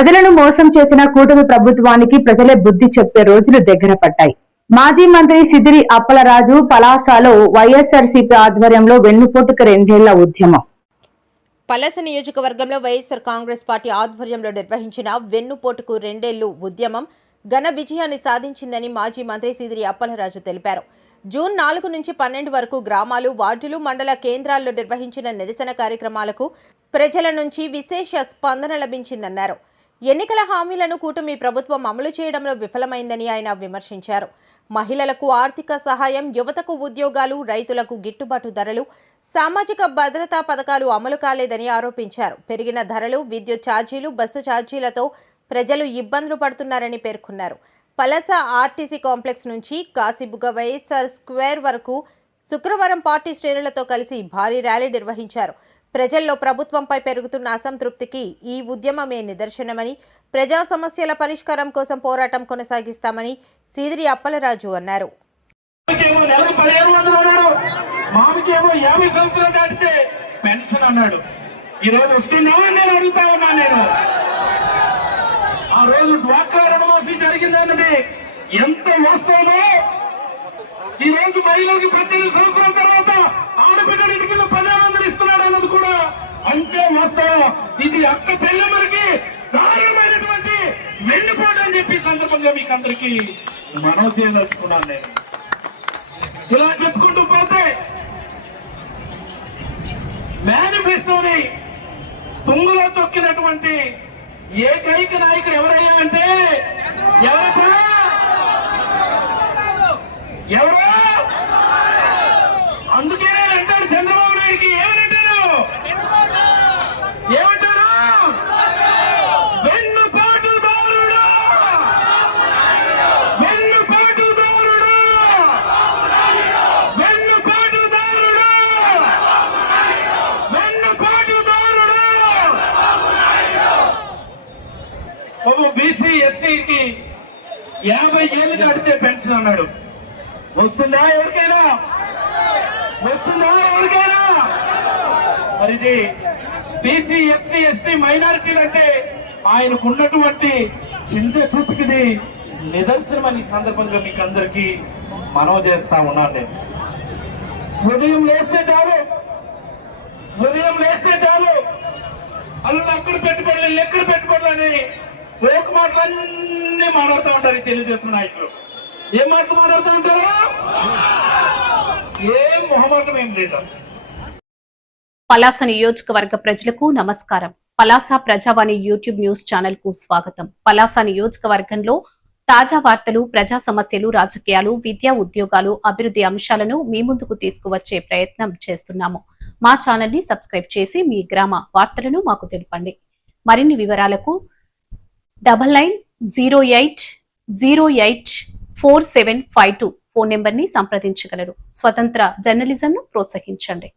ప్రజలను మోసం చేసిన కూటమి ప్రభుత్వానికి ప్రజలే బుద్ధి చెప్పే రోజులు దగ్గర పడ్డాయి. మాజీ మంత్రి సిదిరి అప్పలరాజు పలాసలో వైఎస్ఆర్సీపీ ఆధ్వర్యంలో వెన్నుపోటుకు 2 ఏళ్ల ఉద్యమం. పలాస నియోజకవర్గంలో వైఎస్ఆర్ కాంగ్రెస్ పార్టీ ఆధ్వర్యంలో నిర్వహించిన వెన్నుపోటుకు 2 ఏళ్లు ఉద్యమం ఘన విజయాన్ని సాధించిందని మాజీ మంత్రి సిదిరి అప్పలరాజు తెలిపారు. జూన్ 4 నుంచి 12 వరకు గ్రామాలు, వార్డులు, మండల కేంద్రాల్లో నిర్వహించిన నిరసన కార్యక్రమాలకు ప్రజల నుంచి విశేష స్పందన లభించిందన్నారు. ఎన్నికల హామీలను కూటమి ప్రభుత్వం అమలు చేయడంలో విఫలమైందని ఆయన విమర్శించారు. మహిళలకు ఆర్థిక సహాయం, యువతకు ఉద్యోగాలు, రైతులకు గిట్టుబాటు ధరలు, సామాజిక భద్రతా పథకాలు అమలు కాలేదని ఆరోపించారు. పెరిగిన ధరలు, విద్యుత్ ఛార్జీలు, బస్సు ఛార్జీలతో ప్రజలు ఇబ్బందులు పడుతున్నారని పేర్కొన్నారు. పలాస ఆర్టీసీ కాంప్లెక్స్ నుంచి కాశీబుగ్గ వైఎస్ఆర్ స్క్వేర్ వరకు శుక్రవారం పార్టీ శ్రేణులతో కలిసి భారీ ర్యాలీ నిర్వహించారు. ప్రజల్లో ప్రభుత్వంపై పెరుగుతున్న అసంతృప్తికి ఈ ఉద్యమమే నిదర్శనమని, ప్రజా సమస్యల పరిష్కారం కోసం పోరాటం కొనసాగిస్తామని సిదిరి అప్పలరాజు అన్నారు. ఆ రోజు డ్వాక్రా రుణమాఫీ జరిగిందన్నది ఎంత వాస్తవమో, ఈ రోజు మహిళలకి 18 సంవత్సరాల తర్వాత ఆడబిడ్డలు ఇంటికి 10,000 ఇస్తున్నాడు అన్నది కూడా అంతే వాస్తవం. ఇది అక్క చెల్లెమ్మలకి దారుణమైనటువంటి వెన్నుపోటు అని చెప్పి సందర్భంగా మీకు అందరికీ మనవి చేయదలుచుకున్నాను. నేను ఇలా చెప్పుకుంటూ పోతే మేనిఫెస్టోని తుంగలో తొక్కినటువంటి ఏకైక నాయకుడు ఎవరయ్యా అంటే ఎవరు అందుకే నేను అంటాను, చంద్రబాబు నాయుడికి ఏమనంటాను, ఏమంటాను, వెన్నుపాటుదారుడు, వెన్నుపాటుదారుడు, వెన్నుపాటుదారుడు, వెన్నుపాటుదారుడు. బాబు బీసీ ఎస్సీకి 50 ఏళ్ళు దాటితే పెన్షన్ అన్నాడు. వస్తుందా ఎవరికైనా? వస్తుందా ఎవరికైనా? మరి ఇది బీసీ ఎస్సీ ఎస్టీ మైనారిటీలు అంటే ఆయనకున్నటువంటి చిన్న చూపుకిది నిదర్శనమని సందర్భంగా మీకు అందరికీ మనవి చేస్తా ఉన్నాను. నేను ఉదయం లేస్తే చాలు అల్లు అక్కడ పెట్టుబడులు, ఎక్కడ పెట్టుబడులు అని ఓక మాటలన్నీ మాట్లాడుతూ ఉంటారు ఈ తెలుగుదేశం నాయకులు. ఏం మాటలు మాట్లాడుతూ ఉంటారు? ఏం మొహమాటం ఏం లేదు. పలాస నియోజకవర్గ ప్రజలకు నమస్కారం. పలాస ప్రజావాణి యూట్యూబ్ న్యూస్ ఛానల్ కు స్వాగతం. పలాస నియోజకవర్గంలో తాజా వార్తలు, ప్రజా సమస్యలు, రాజకీయాలు, విద్యా, ఉద్యోగాలు, అభివృద్ధి అంశాలను మీ ముందుకు తీసుకువచ్చే ప్రయత్నం చేస్తున్నాము. మా ఛానల్ ని సబ్స్క్రైబ్ చేసి మీ గ్రామ వార్తలను మాకు తెలపండి. మరిన్ని వివరాలకు 9908084752 ఫోన్ నెంబర్ ని సంప్రదించగలరు. స్వతంత్ర జర్నలిజం ను ప్రోత్సహించండి.